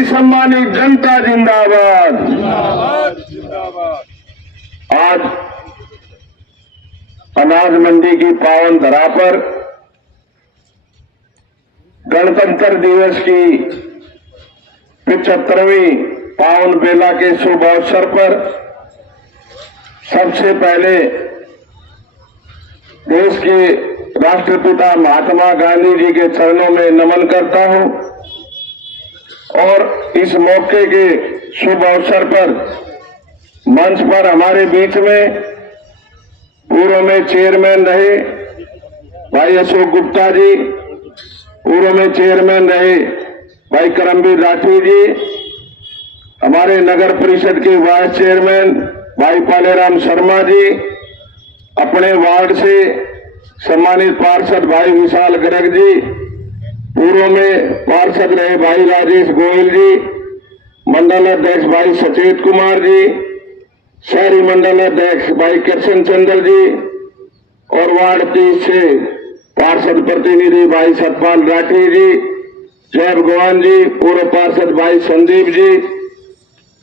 की सम्मानित जनता जिंदाबाद। आज अनाज मंडी की पावन धरा पर गणतंत्र दिवस की 75वीं पावन बेला के शुभ अवसर पर सबसे पहले देश के राष्ट्रपिता महात्मा गांधी जी के चरणों में नमन करता हूं और इस मौके के शुभ अवसर पर मंच पर हमारे बीच में पूर्व में चेयरमैन रहे भाई अशोक गुप्ता जी, पूर्व में चेयरमैन रहे भाई करमवीर राठी जी, हमारे नगर परिषद के वाइस चेयरमैन भाई पालेराम शर्मा जी, अपने वार्ड से सम्मानित पार्षद भाई विशाल गर्ग जी, पूर्व में पार्षद रहे भाई राजेश गोयल जी, मंडल अध्यक्ष भाई सचेत कुमार जी, शहरी मंडल अध्यक्ष भाई कृष्ण चंद्र जी और वार्ड 30 से पार्षद प्रतिनिधि भाई सतपाल राठी जी, जय भगवान जी, पूर्व पार्षद भाई संदीप जी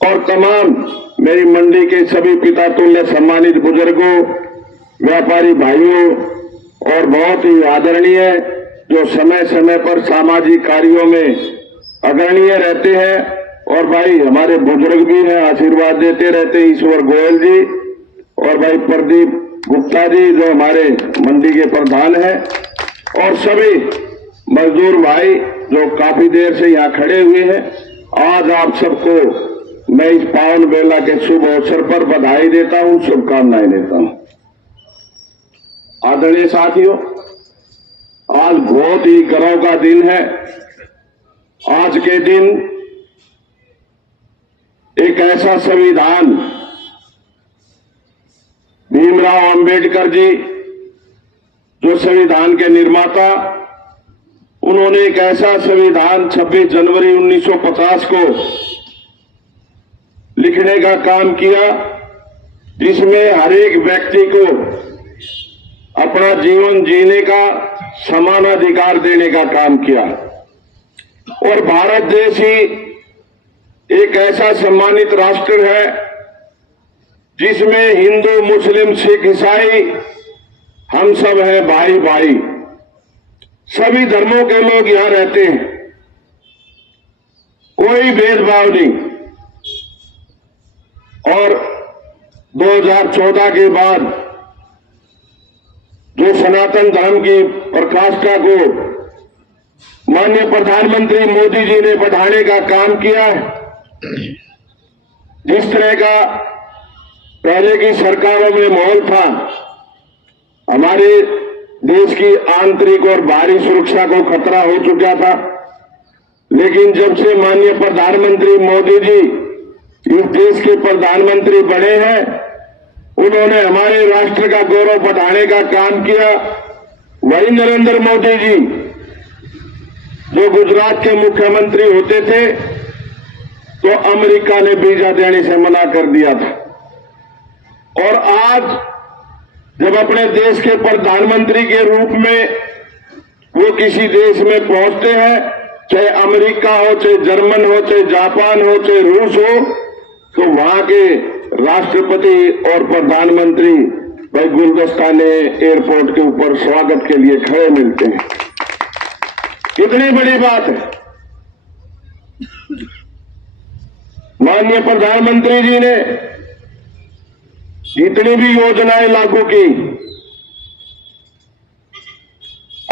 और तमाम मेरी मंडी के सभी पिता तुल्य सम्मानित बुजुर्गों, व्यापारी भाइयों और बहुत ही आदरणीय जो समय समय पर सामाजिक कार्यों में अग्रणीय रहते हैं और भाई हमारे बुजुर्ग भी हैं, आशीर्वाद देते रहते हैं, ईश्वर गोयल जी और भाई प्रदीप गुप्ता जी जो हमारे मंडी के प्रधान हैं और सभी मजदूर भाई जो काफी देर से यहाँ खड़े हुए हैं। आज आप सबको मैं इस पावन बेला के शुभ अवसर पर बधाई देता हूँ, शुभकामनाएं देता हूँ। आदरणीय साथियों, आज बहुत ही गर्व का दिन है। आज के दिन एक ऐसा संविधान भीमराव अंबेडकर जी जो संविधान के निर्माता, उन्होंने एक ऐसा संविधान 26 जनवरी 1950 को लिखने का काम किया जिसमें हर एक व्यक्ति को अपना जीवन जीने का समान अधिकार देने का काम किया और भारत देश ही एक ऐसा सम्मानित राष्ट्र है जिसमें हिंदू, मुस्लिम, सिख, ईसाई हम सब हैं भाई भाई, सभी धर्मों के लोग यहां रहते हैं, कोई भेदभाव नहीं। और 2014 के बाद जो सनातन धर्म की प्रकाष्ठा को माननीय प्रधानमंत्री मोदी जी ने बढ़ाने का काम किया है, जिस तरह का पहले की सरकारों में माहौल था, हमारे देश की आंतरिक और बाहरी सुरक्षा को खतरा हो चुका था, लेकिन जब से माननीय प्रधानमंत्री मोदी जी इस देश के प्रधानमंत्री बने हैं, उन्होंने हमारे राष्ट्र का गौरव बढ़ाने का काम किया। वही नरेंद्र मोदी जी जो गुजरात के मुख्यमंत्री होते थे तो अमेरिका ने वीजा देने से मना कर दिया था और आज जब अपने देश के प्रधानमंत्री के रूप में वो किसी देश में पहुंचते हैं, चाहे अमेरिका हो, चाहे जर्मन हो, चाहे जापान हो, चाहे रूस हो, तो वहां के राष्ट्रपति और प्रधानमंत्री भाई गुलदस्ता ने एयरपोर्ट के ऊपर स्वागत के लिए खड़े मिलते हैं। कितनी बड़ी बात है। माननीय प्रधानमंत्री जी ने जितनी भी योजनाएं लागू की,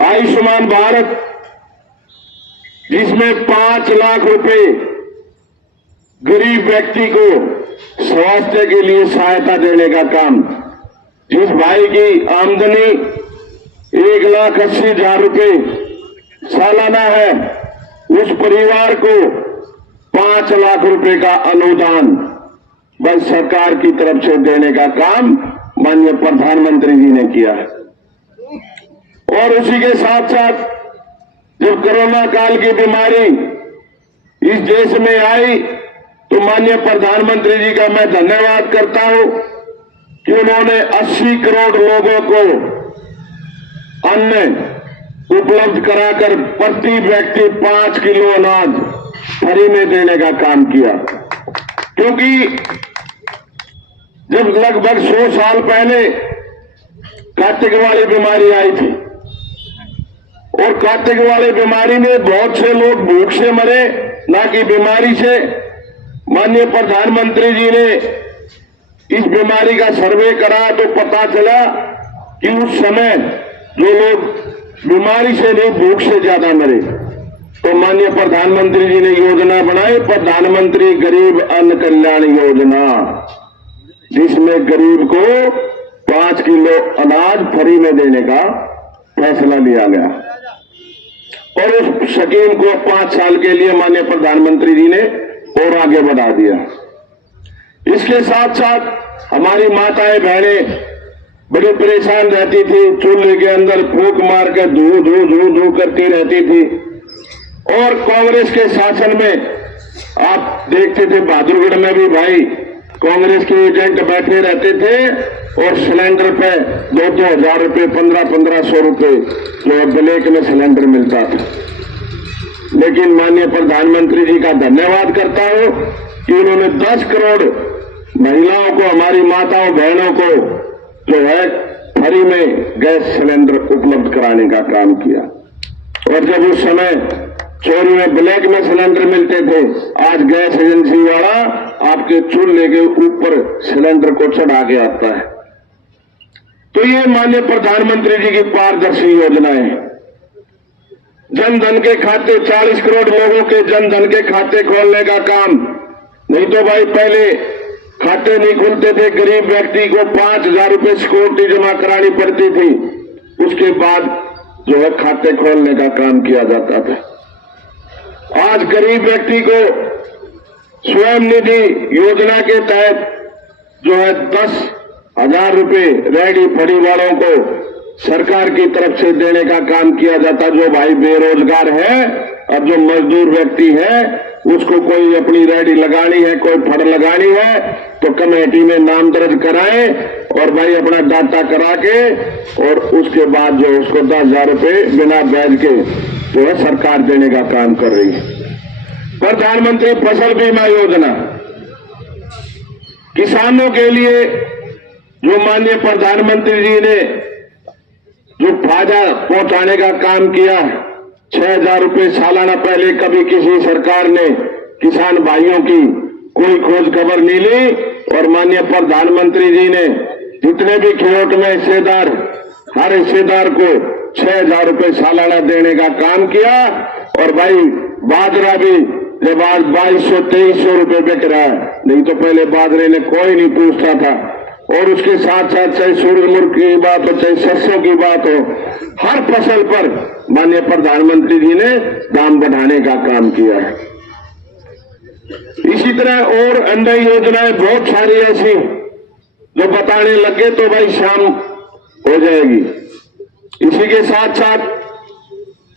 आयुष्मान भारत जिसमें 5 लाख रुपए गरीब व्यक्ति को स्वास्थ्य के लिए सहायता देने का काम, जिस भाई की आमदनी 1,80,000 रुपए सालाना है, उस परिवार को 5 लाख रुपए का अनुदान बस सरकार की तरफ से देने का काम माननीय प्रधानमंत्री जी ने किया है। और उसी के साथ साथ जब कोरोना काल की बीमारी इस देश में आई तो माननीय प्रधानमंत्री जी का मैं धन्यवाद करता हूं कि उन्होंने 80 करोड़ लोगों को अन्न उपलब्ध कराकर प्रति व्यक्ति 5 किलो अनाज फ्री में देने का काम किया। क्योंकि जब लगभग 100 साल पहले कार्तिक वाली बीमारी आई थी और कार्तिक वाली बीमारी में बहुत से लोग भूख से मरे, ना कि बीमारी से, माननीय प्रधानमंत्री जी ने इस बीमारी का सर्वे करा तो पता चला कि उस समय जो लोग बीमारी से नहीं भूख से ज्यादा मरे। तो माननीय प्रधानमंत्री जी ने योजना बनाई, प्रधानमंत्री गरीब अन्न कल्याण योजना, जिसमें गरीब को 5 किलो अनाज फ्री में देने का फैसला लिया गया और उस स्कीम को 5 साल के लिए माननीय प्रधानमंत्री जी ने और आगे बढ़ा दिया। इसके साथ साथ हमारी माताएं बहनें बड़ी परेशान रहती थी, चूल्हे के अंदर फूंक मार के धू धू धू धू करती रहती थी। और कांग्रेस के शासन में आप देखते थे बहादुरगढ़ में भी भाई कांग्रेस के एजेंट बैठे रहते थे और सिलेंडर पे 2-2 हजार रुपये, 1500 रुपये जो ब्लैक में सिलेंडर मिलता था। लेकिन माननीय प्रधानमंत्री जी का धन्यवाद करता हूं कि उन्होंने 10 करोड़ महिलाओं को, हमारी माताओं बहनों को जो है फ्री में गैस सिलेंडर उपलब्ध कराने का काम किया। और जब उस समय चोरी में ब्लैक में सिलेंडर मिलते थे, आज गैस एजेंसी वाला आपके चूल्हे के ऊपर सिलेंडर को चढ़ा के आता है। तो ये माननीय प्रधानमंत्री जी की पारदर्शी योजनाएं, जन धन के खाते, 40 करोड़ लोगों के जन धन के खाते खोलने का काम। नहीं तो भाई पहले खाते नहीं खुलते थे, गरीब व्यक्ति को 5,000 रुपये सिक्योरिटी जमा करानी पड़ती थी, उसके बाद जो है खाते खोलने का काम किया जाता था। आज गरीब व्यक्ति को स्वयं निधि योजना के तहत जो है 10,000 रुपये रेहड़ी फड़ी वालों को सरकार की तरफ से देने का काम किया जाता। जो भाई बेरोजगार है और जो मजदूर व्यक्ति है, उसको कोई अपनी रेहड़ी लगानी है, कोई फड़ लगानी है, तो कमेटी में नाम दर्ज कराएं और भाई अपना डाटा करा के और उसके बाद जो उसको 10,000 रुपये बिना बैज के जो है सरकार देने का काम कर रही है। प्रधानमंत्री फसल बीमा योजना किसानों के लिए जो माननीय प्रधानमंत्री जी ने जो फायदा पहुंचाने का काम किया, 6,000 रुपये सालाना। पहले कभी किसी सरकार ने किसान भाइयों की कोई खोज खबर नहीं ली और माननीय प्रधानमंत्री जी ने जितने भी खिलौट में हिस्सेदार, हर हिस्सेदार को 6,000 रुपये सालाना देने का काम किया। और भाई बाजरा भी जब आज 2200-2300 रुपये बिक रहा है, नहीं तो पहले बाजरे ने कोई नहीं पूछता था। और उसके साथ साथ चाहे सूरजमुखी की बात हो, चाहे सरसों की बात हो, हर फसल पर माननीय प्रधानमंत्री जी ने दाम बढ़ाने का काम किया है। इसी तरह और अन्य योजनाएं बहुत सारी ऐसी जो बताने लगे तो भाई शाम हो जाएगी। इसी के साथ साथ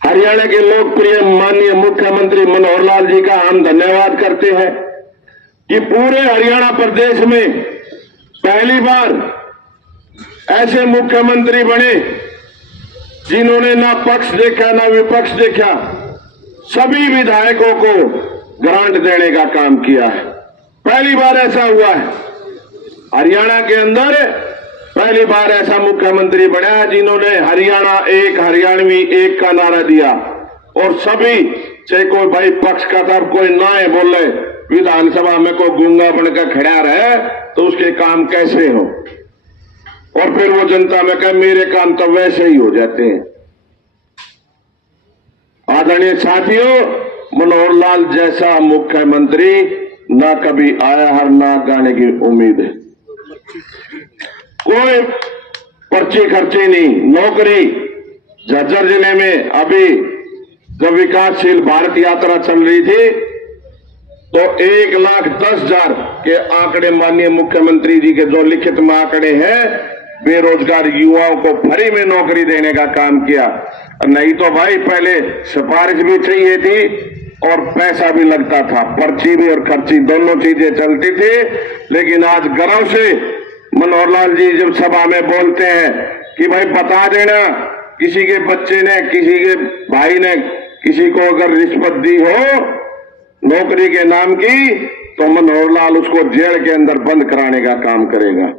हरियाणा के लोकप्रिय माननीय मुख्यमंत्री मनोहर लाल जी का हम धन्यवाद करते हैं कि पूरे हरियाणा प्रदेश में पहली बार ऐसे मुख्यमंत्री बने जिन्होंने ना पक्ष देखा ना विपक्ष देखा, सभी विधायकों को ग्रांट देने का काम किया है। पहली बार ऐसा हुआ है हरियाणा के अंदर, पहली बार ऐसा मुख्यमंत्री बना है जिन्होंने हरियाणा एक, हरियाणवी एक का नारा दिया। और सभी, चाहे कोई भाई पक्ष का था, कोई ना है बोले विधानसभा में कोई गूंगा बनकर खड़ा रहे तो उसके काम कैसे हो, और फिर वो जनता में कहे मेरे काम तो वैसे ही हो जाते हैं। आदरणीय साथियों, मनोहर लाल जैसा मुख्यमंत्री ना कभी आया, हर ना गाने की उम्मीद है। कोई पर्ची खर्ची नहीं, नौकरी। झज्जर जिले में अभी जब विकासशील भारत यात्रा चल रही थी तो 1,10,000 के आंकड़े माननीय मुख्यमंत्री जी के जो लिखित में आंकड़े हैं, बेरोजगार युवाओं को फ्री में नौकरी देने का काम किया। नहीं तो भाई पहले सिफारिश भी चाहिए थी और पैसा भी लगता था, पर्ची भी और खर्ची दोनों चीजें चलती थी। लेकिन आज गर्व से मनोहर लाल जी जब सभा में बोलते हैं कि भाई बता देना किसी के बच्चे ने, किसी के भाई ने किसी को अगर रिश्वत दी हो नौकरी के नाम की, तो मनोहर लाल उसको जेल के अंदर बंद कराने का काम करेगा।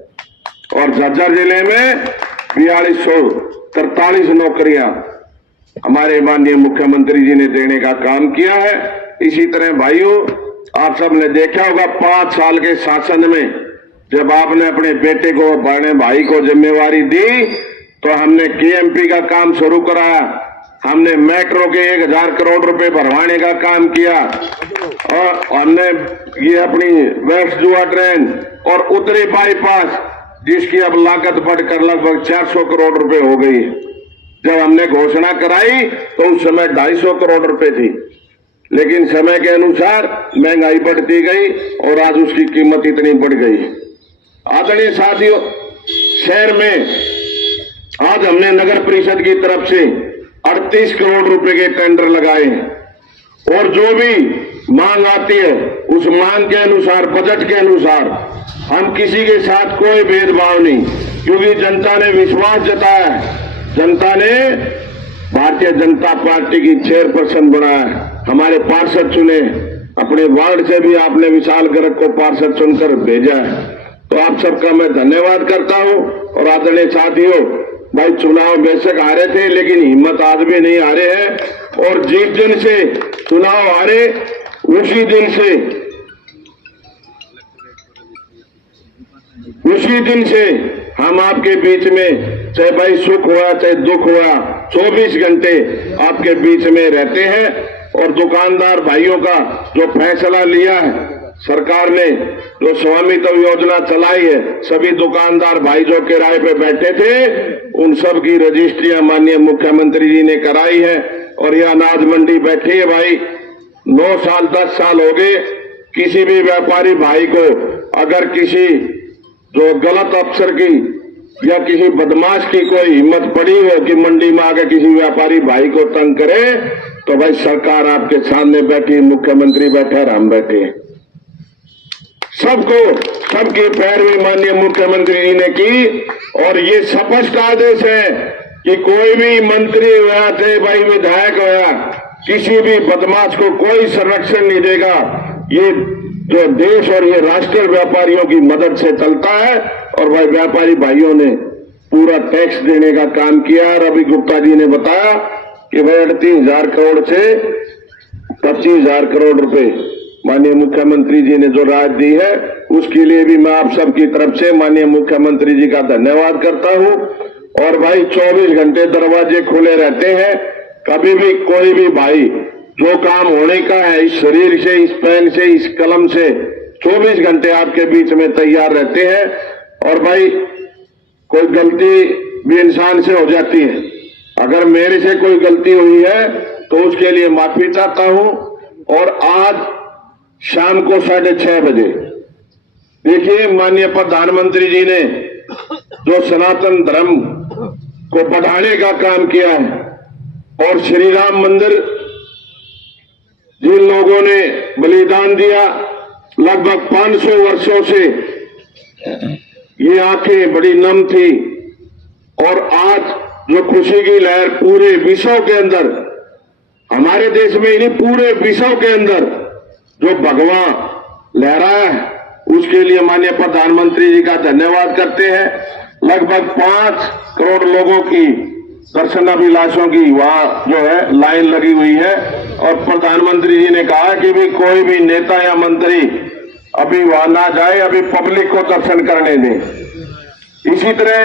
और झज्जर जिले में 4243 नौकरियां हमारे माननीय मुख्यमंत्री जी ने देने का काम किया है। इसी तरह भाइयों, आप सब ने देखा होगा 5 साल के शासन में जब आपने अपने बेटे को, बड़े भाई को जिम्मेवारी दी, तो हमने केएमपी का काम शुरू कराया, हमने मेट्रो के 1000 करोड़ रुपए भरवाने का काम किया, और हमने ये अपनी वेस्ट जुआ ट्रेन और उत्तरी बाईपास जिसकी अब लागत बढ़कर लगभग 400 करोड़ रुपए हो गई। जब हमने घोषणा कराई तो उस समय 250 करोड़ रुपए थी, लेकिन समय के अनुसार महंगाई बढ़ती गई और आज उसकी कीमत इतनी बढ़ गई। आदरणीय साथियों, शहर में आज हमने नगर परिषद की तरफ से 38 करोड़ रुपए के टेंडर लगाए हैं और जो भी मांग आती है उस मांग के अनुसार, बजट के अनुसार हम किसी के साथ कोई भेदभाव नहीं, क्योंकि जनता ने विश्वास जताया है। जनता ने भारतीय जनता पार्टी की चेयरपर्सन बनाया, हमारे पार्षद चुने, अपने वार्ड से भी आपने विशाल गर्ग को पार्षद चुनकर भेजा है, तो आप सबका मैं धन्यवाद करता हूं। और आदरणीय साथियों, भाई चुनाव बेशक हारे थे, लेकिन हिम्मत आज भी नहीं हारे हैं, और जिस दिन से चुनाव हारे उसी दिन से हम आपके बीच में, चाहे भाई सुख हुआ चाहे दुख हुआ, 24 घंटे आपके बीच में रहते हैं। और दुकानदार भाइयों का जो फैसला लिया है सरकार ने, जो स्वामित्व योजना चलाई है, सभी दुकानदार भाई जो किराए पे बैठे थे उन सब की रजिस्ट्रियां माननीय मुख्यमंत्री जी ने कराई है। और यह अनाज मंडी बैठी है भाई, 9 साल 10 साल हो गए, किसी भी व्यापारी भाई को अगर किसी जो गलत अफसर की या किसी बदमाश की कोई हिम्मत पड़ी हो कि मंडी में आकर किसी व्यापारी भाई को तंग करे, तो भाई सरकार आपके सामने बैठी, मुख्यमंत्री बैठे और हम बैठे, सबकी पैरवी माननीय मुख्यमंत्री जी ने की। और ये स्पष्ट आदेश है कि कोई भी मंत्री हुआ थे भाई, विधायक हुआ, किसी भी बदमाश को कोई संरक्षण नहीं देगा। ये जो देश और ये राष्ट्रीय व्यापारियों की मदद से चलता है, और भाई व्यापारी भाइयों ने पूरा टैक्स देने का काम किया। और अभी गुप्ता जी ने बताया कि भाई 38,000 करोड़ से 25,000 करोड़ रुपए माननीय मुख्यमंत्री जी ने जो राहत दी है, उसके लिए भी मैं आप सबकी तरफ से माननीय मुख्यमंत्री जी का धन्यवाद करता हूं। और भाई 24 घंटे दरवाजे खुले रहते हैं, कभी भी कोई भी भाई जो काम होने का है इस शरीर से, इस पेन से, इस कलम से 24 घंटे आपके बीच में तैयार रहते हैं। और भाई कोई गलती भी इंसान से हो जाती है, अगर मेरे से कोई गलती हुई है तो उसके लिए माफी चाहता हूं। और आज शाम को 6:30 बजे देखिए माननीय प्रधानमंत्री जी ने जो सनातन धर्म को बढ़ाने का काम किया है, और श्री राम मंदिर जिन लोगों ने बलिदान दिया, लगभग 500 वर्षों से ये आंखें बड़ी नम थी, और आज जो खुशी की लहर पूरे विश्व के अंदर, हमारे देश में ही नहीं पूरे विश्व के अंदर जो भगवा लहरा है, उसके लिए माननीय प्रधानमंत्री जी का धन्यवाद करते हैं। लगभग 5 करोड़ लोगों की दर्शनाभिलाषों की वहां जो है लाइन लगी हुई है, और प्रधानमंत्री जी ने कहा कि भी कोई भी नेता या मंत्री अभी वहां ना जाए, अभी पब्लिक को दर्शन करने दें। इसी तरह